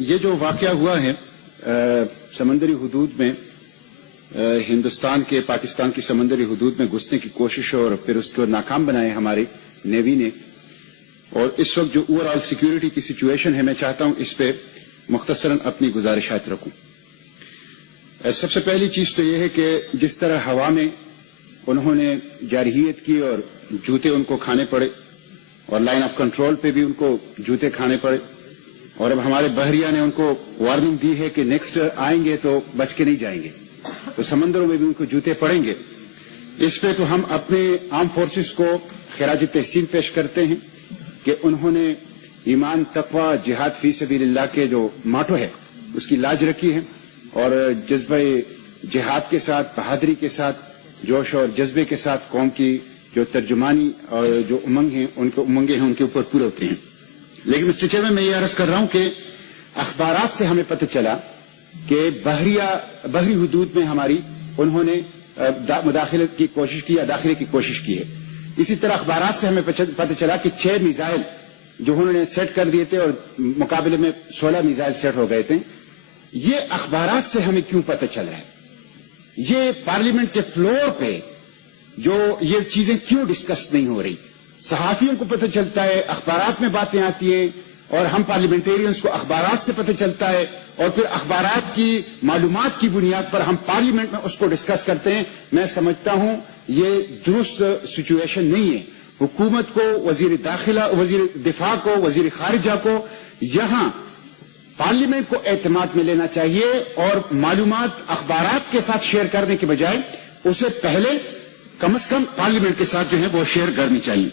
یہ جو واقعہ ہوا ہے سمندری حدود میں ہندوستان کے پاکستان کی سمندری حدود میں گھسنے کی کوشش اور پھر اس کو ناکام بنائے ہماری نیوی نے، اور اس وقت جو اوور آل سیکیورٹی کی سچویشن ہے، میں چاہتا ہوں اس پہ مختصراً اپنی گزارشات رکھوں۔ سب سے پہلی چیز تو یہ ہے کہ جس طرح ہوا میں انہوں نے جارحیت کی اور جوتے ان کو کھانے پڑے، اور لائن آف کنٹرول پہ بھی ان کو جوتے کھانے پڑے، اور اب ہمارے بحریہ نے ان کو وارننگ دی ہے کہ نیکسٹ آئیں گے تو بچ کے نہیں جائیں گے، تو سمندروں میں بھی ان کو جوتے پڑیں گے۔ اس پہ تو ہم اپنے آرم فورسز کو خراج تحسین پیش کرتے ہیں کہ انہوں نے ایمان، تقوی، جہاد فی سبیل اللہ کے جو ماٹو ہے اس کی لاج رکھی ہے، اور جذبہ جہاد کے ساتھ، بہادری کے ساتھ، جوش اور جذبے کے ساتھ قوم کی جو ترجمانی اور جو امنگیں ہیں ان کے اوپر پورے اترے ہیں۔ لیکن مسٹر چیئرمین، میں یہ عرض کر رہا ہوں کہ اخبارات سے ہمیں پتہ چلا کہ بحری حدود میں ہماری انہوں نے مداخلت کی کوشش کی یا داخلے کی کوشش کی ہے۔ اسی طرح اخبارات سے ہمیں پتہ چلا کہ 6 میزائل جو انہوں نے سیٹ کر دیے تھے اور مقابلے میں 16 میزائل سیٹ ہو گئے تھے۔ یہ اخبارات سے ہمیں کیوں پتہ چل رہا ہے؟ یہ پارلیمنٹ کے فلور پہ جو یہ چیزیں کیوں ڈسکس نہیں ہو رہی؟ صحافیوں کو پتہ چلتا ہے، اخبارات میں باتیں آتی ہیں، اور ہم پارلیمنٹیرینز کو اخبارات سے پتہ چلتا ہے، اور پھر اخبارات کی معلومات کی بنیاد پر ہم پارلیمنٹ میں اس کو ڈسکس کرتے ہیں۔ میں سمجھتا ہوں یہ درست سچویشن نہیں ہے۔ حکومت کو، وزیر داخلہ، وزیر دفاع کو، وزیر خارجہ کو یہاں پارلیمنٹ کو اعتماد میں لینا چاہیے، اور معلومات اخبارات کے ساتھ شیئر کرنے کے بجائے اسے پہلے کم از کم پارلیمنٹ کے ساتھ جو ہے وہ شیئر کرنی چاہیے۔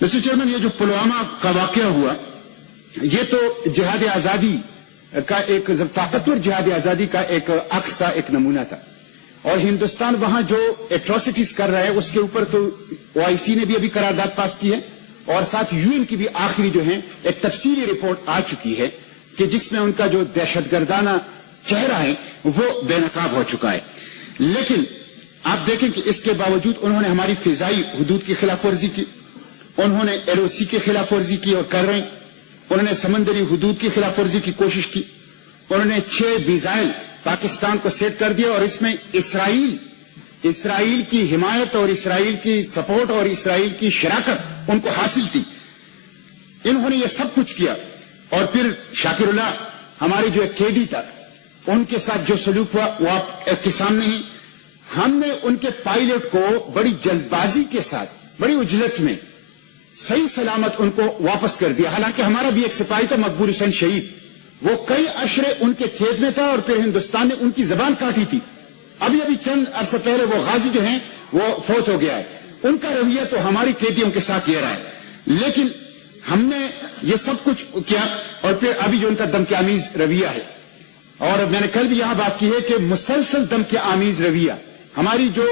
مسٹر چیئرمین، یہ جو پلوامہ کا واقعہ ہوا، یہ تو جہاد آزادی کا ایک طاقتور جہاد آزادی کا ایک عکس تھا، ایک نمونہ تھا، اور ہندوستان وہاں جو ایٹراسٹیز کر رہا ہے اس کے اوپر تو OIC نے بھی ابھی قرارداد پاس کی ہے، اور ساتھ UN کی بھی آخری جو ہے ایک تفصیلی رپورٹ آ چکی ہے کہ جس میں ان کا جو دہشت گردانہ چہرہ ہے وہ بے نقاب ہو چکا ہے۔ لیکن آپ دیکھیں کہ اس کے باوجود انہوں نے ہماری فضائی حدود کی خلاف ورزی کی، انہوں نے LOC کی خلاف ورزی کی اور کر رہے ہیں، انہوں نے سمندری حدود کی خلاف ورزی کی کوشش کی، انہوں نے 6 میزائل پاکستان کو سیٹ کر دیا، اور اس میں اسرائیل کی حمایت اور اسرائیل کی سپورٹ اور اسرائیل کی شراکت ان کو حاصل تھی۔ انہوں نے یہ سب کچھ کیا، اور پھر شاکر اللہ ہمارے جو ایک قیدی تھا ان کے ساتھ جو سلوک ہوا وہ آپ کے سامنے ہی۔ ہم نے ان کے پائلٹ کو بڑی جلد بازی کے ساتھ، بڑی عجلت میں صحیح سلامت ان کو واپس کر دیا، حالانکہ ہمارا بھی ایک سپاہی تھا مقبول حسین شہید، وہ کئی اشرے ان کے قید میں تھا، اور پھر ہندوستان نے ان کی زبان کاٹی تھی۔ ابھی چند عرصہ پہلے وہ غازی جو ہیں وہ فوت ہو گیا ہے۔ ان کا رویہ تو ہماری قیدیوں کے ساتھ یہ رہا ہے، لیکن ہم نے یہ سب کچھ کیا، اور پھر ابھی جو ان کا دمکے آمیز رویہ ہے، اور میں نے کل بھی یہاں بات کی ہے کہ مسلسل دمکے آمیز رویہ، ہماری جو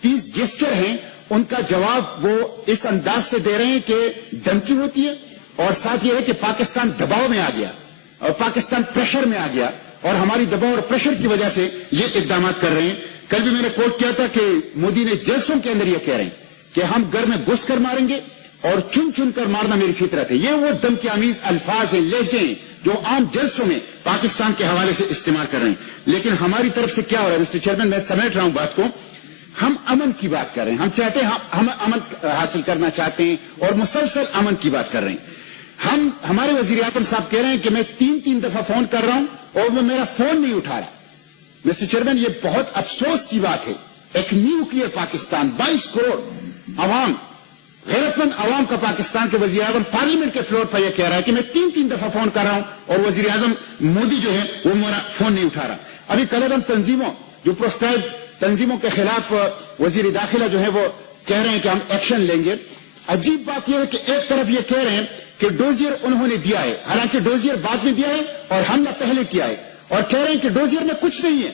پیس جسچر ہیں ان کا جواب وہ اس انداز سے دے رہے ہیں کہ دھمکی ہوتی ہے، اور ساتھ یہ ہے کہ پاکستان دباؤ میں آ گیا اور پاکستان پریشر میں آ گیا، اور ہماری دباؤ اور پریشر کی وجہ سے یہ اقدامات کر رہے ہیں۔ کل بھی میں نے کوٹ کیا تھا کہ مودی نے جلسوں کے اندر یہ کہہ رہے ہیں کہ ہم گھر میں گھس کر ماریں گے، اور چن چن کر مارنا میری فطرت ہے۔ یہ وہ دمکی آمیز الفاظ ہیں، لہجے ہیں جو عام جلسوں میں پاکستان کے حوالے سے استعمال کر رہے ہیں۔ لیکن ہماری طرف سے کیا ہو رہا ہے مسٹر چیئرمین؟ میں سمیٹ رہا ہوں بات کو، ہم امن کی بات کر رہے ہیں، ہم چاہتے ہیں، ہم امن حاصل کرنا چاہتے ہیں، اور مسلسل امن کی بات کر رہے ہیں۔ ہمارے وزیر اعظم صاحب کہہ رہے ہیں کہ میں 3 دفعہ فون کر رہا ہوں اور وہ میرا فون نہیں اٹھا رہا۔ مسٹر چیئرمین، یہ بہت افسوس کی بات ہے، ایک نیوکلیئر پاکستان، 22 کروڑ عوام، غیرت مند عوام کا پاکستان کے وزیر اعظم پارلیمنٹ کے فلور پر یہ کہہ رہا ہے کہ میں 3 دفعہ فون کر رہا ہوں اور وزیر اعظم مودی جو ہے وہ میرا فون نہیں اٹھا رہا۔ ابھی کل ہم تنظیموں، جو پروسکرائب تنظیموں کے خلاف وزیر داخلہ جو ہے وہ کہہ رہے ہیں کہ ہم ایکشن لیں گے۔ عجیب بات یہ ہے کہ ایک طرف یہ کہہ رہے ہیں کہ ڈوزیر انہوں نے دیا ہے، حالانکہ ڈوزیر بعد میں دیا ہے اور حملہ پہلے کیا ہے، اور کہہ رہے ہیں کہ ڈوزیر میں کچھ نہیں ہے،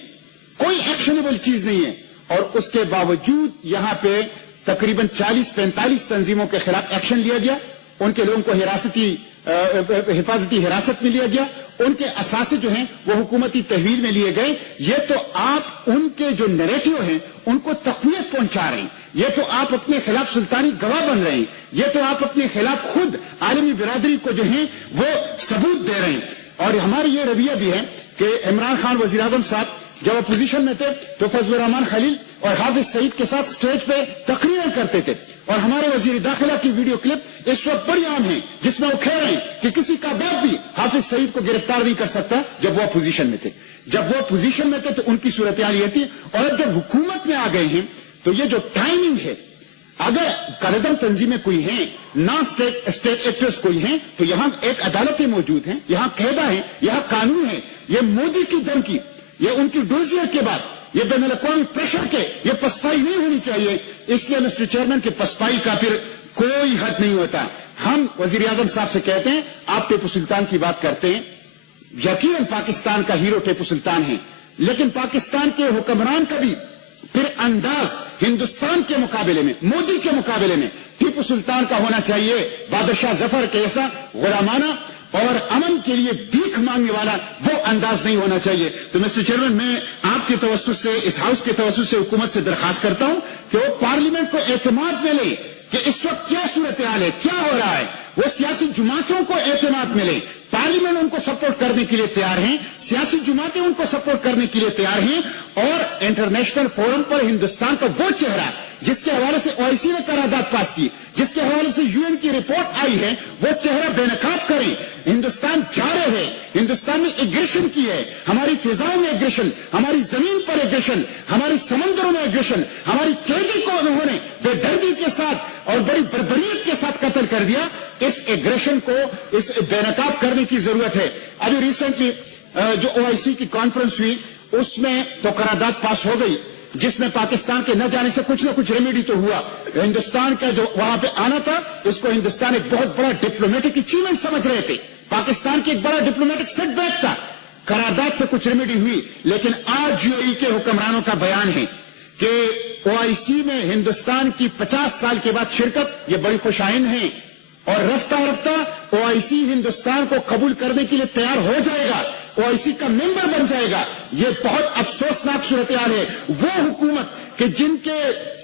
کوئی ایکشنیبل چیز نہیں ہے، اور اس کے باوجود یہاں پہ تقریباً 40-45 تنظیموں کے خلاف ایکشن لیا گیا، ان کے لوگوں کو حفاظتی حراست میں لیا گیا، ان کے اثاثے جو ہیں وہ حکومتی تحویل میں لیے گئے۔ یہ تو آپ ان کے جو نیریٹو ہیں ان کو تقویت پہنچا رہے ہیں۔ یہ تو آپ اپنے خلاف سلطانی گواہ بن رہے ہیں, یہ تو آپ اپنے خلاف خود عالمی برادری کو جو ہیں وہ ثبوت دے رہے ہیں. اور ہماری یہ رویہ بھی ہے کہ عمران خان وزیر اعظم صاحب جب اپوزیشن میں تھے تو فضل الرحمان خلیل اور حافظ سعید کے ساتھ سٹیج پہ تقریریں کرتے تھے, اور ہمارے وزیر داخلہ کی ویڈیو کلپ اس وقت بڑی عام ہے جس میں وہ کہہ رہے ہیں کہ کسی کا باپ بھی حافظ سعید کو گرفتار نہیں کر سکتا جب وہ اپوزیشن میں تھے. جب وہ اپوزیشن میں تھے تو ان کی صورتحال یہ تھی, اور اب جب حکومت میں آ گئے ہیں تو یہ جو ٹائمنگ ہے, اگر کردم تنظیمیں کوئی ہیں, نان اسٹیٹ ایکٹرز کوئی ہیں, تو یہاں ایک عدالتیں موجود ہیں, یہاں قاعدہ ہے, یہاں قانون ہے. یہ مودی کی دم کی, یہ ان کی ڈوزیئر کے بعد, یہ بین الاقوامی پریشر کے, یہ پسپائی نہیں ہونی چاہیے. اس لیے مسٹر چیئرمین کے پسپائی کا پھر کوئی حد نہیں ہوتا. ہم وزیر اعظم صاحب سے کہتے ہیں آپ ٹیپو سلطان کی بات کرتے ہیں, یقیناً پاکستان کا ہیرو ٹیپو سلطان ہے, لیکن پاکستان کے حکمران کا بھی پھر انداز ہندوستان کے مقابلے میں, مودی کے مقابلے میں ٹیپو سلطان کا ہونا چاہیے بادشاہ ظفر کے ایسا غلامانہ اور امن کے لیے بھیک مانگنے والا وہ انداز نہیں ہونا چاہیے. تو مسٹر چیئرمین, میں آپ کے توسط سے, اس ہاؤس کے توسط سے حکومت سے درخواست کرتا ہوں کہ وہ پارلیمنٹ کو اعتماد میں لے کہ اس وقت کیا صورتحال ہے, کیا ہو رہا ہے. وہ سیاسی جماعتوں کو اعتماد میں لے, پارلیمنٹ ان کو سپورٹ کرنے کے لیے تیار ہیں, سیاسی جماعتیں ان کو سپورٹ کرنے کے لیے تیار ہیں, اور انٹرنیشنل فورم پر ہندوستان کا وہ چہرہ جس کے حوالے سے OIC نے قرارداد پاس کی, جس کے حوالے سے UN کی رپورٹ آئی ہے, وہ چہرہ بے نقاب کریں. ہندوستان جا رہے ہیں, ہندوستان نے ایگریشن کی ہے, ہماری فضاؤں میں ایگریشن, ہماری زمین پر ایگریشن, ہماری سمندروں میں ایگریشن, ہماری قیدی کو انہوں نے بے دردی کے ساتھ اور بڑی بربریت کے ساتھ قتل کر دیا. اس ایگریشن کو اس بے نقاب کرنے کی ضرورت ہے. ابھی ریسنٹلی جو OIC کی کانفرنس ہوئی اس میں تو قرارداد پاس ہو گئی جس میں پاکستان کے نہ جانے سے کچھ نہ کچھ ریمیڈی تو ہوا. ہندوستان کا جو وہاں پہ آنا تھا اس کو ہندوستان ایک بہت بڑا ڈپلومیٹک اچیومنٹ سمجھ رہے تھے, پاکستان کی ایک بڑا ڈپلومیٹک سیٹ بیک تھا. قرارداد سے کچھ ریمیڈی ہوئی, لیکن آج UAE کے حکمرانوں کا بیان ہے کہ OIC میں ہندوستان کی 50 سال کے بعد شرکت یہ بڑی خوشائن ہے, اور رفتہ رفتہ OIC ہندوستان کو قبول کرنے کے لیے تیار ہو جائے گا, OIC کا ممبر بن جائے گا. یہ بہت افسوسناک صورتحال ہے. وہ حکومت کہ جن کے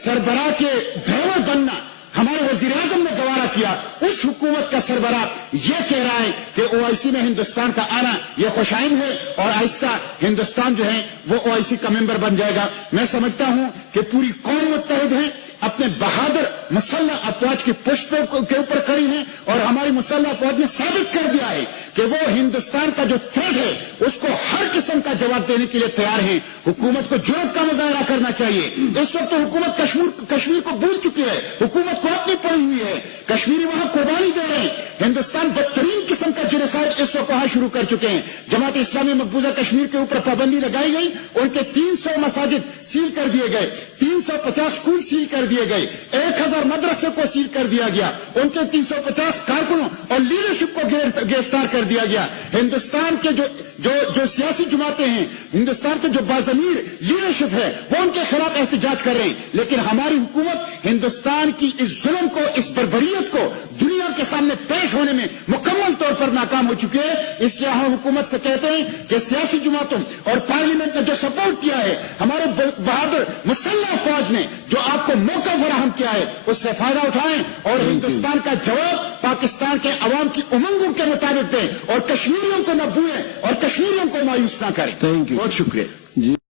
سربراہ کے ڈرائیور بننا ہمارے وزیر اعظم نے گوارا کیا, اس حکومت کا سربراہ یہ کہہ رہا ہے کہ OIC میں ہندوستان کا آنا یہ خوشائن ہے, اور آہستہ ہندوستان جو ہے وہ OIC کا ممبر بن جائے گا. میں سمجھتا ہوں کہ پوری قوم متحد ہے, اپنے بہادر مسلح افواج کی پشت کے اوپر کھڑی ہیں, اور ہماری مسلح افواج نے ثابت کر دیا ہے کہ وہ ہندوستان کا جو تھریٹ ہے اس کو ہر قسم کا جواب دینے کے لیے تیار ہیں. حکومت کو جرأت کا مظاہرہ کرنا چاہیے. اس وقت تو حکومت کشمیر کو بھول چکی ہے, حکومت کو اپنی پڑی ہوئی ہے, کشمیری وہاں قربانی دے رہے ہیں. ہندوستان بدترین قسم کا جنوسائیڈ اس وقت وہاں شروع کر چکے ہیں. جماعت اسلامی مقبوضہ کشمیر کے اوپر پابندی لگائی گئی, ان کے 300 مساجد سیل کر دیے گئے, 350 اسکول سیل کر دیے گئے, 1000 مدرسے کو سیل کر دیا گیا, ان کے 350 کارکنوں اور لیڈرشپ کو گرفتار کر دیا گیا. ہندوستان کے جو سیاسی جماعتیں ہیں, ہندوستان کے جو باضمیر لیڈرشپ ہے وہ ان کے خلاف احتجاج کر رہے ہیں, لیکن ہماری حکومت ہندوستان کی اس ظلم کو, اس بربریت کو دنیا کے سامنے پیش ہونے میں مکمل طور پر ناکام ہو چکے ہیں. اس لیے ہم حکومت سے کہتے ہیں کہ سیاسی جماعتوں اور پارلیمنٹ نے جو سپورٹ کیا ہے ہمارے بہادر مسلح فوج نے جو آپ کو موقع فراہم کیا ہے اس سے فائدہ اٹھائیں, اور ہندوستان کا جواب پاکستان کے عوام کی امنگوں کے مطابق دیں, اور کشمیریوں کو نہ بھولیں اور کشمیریوں کو مایوس نہ کریں. تھینک یو, بہت شکریہ.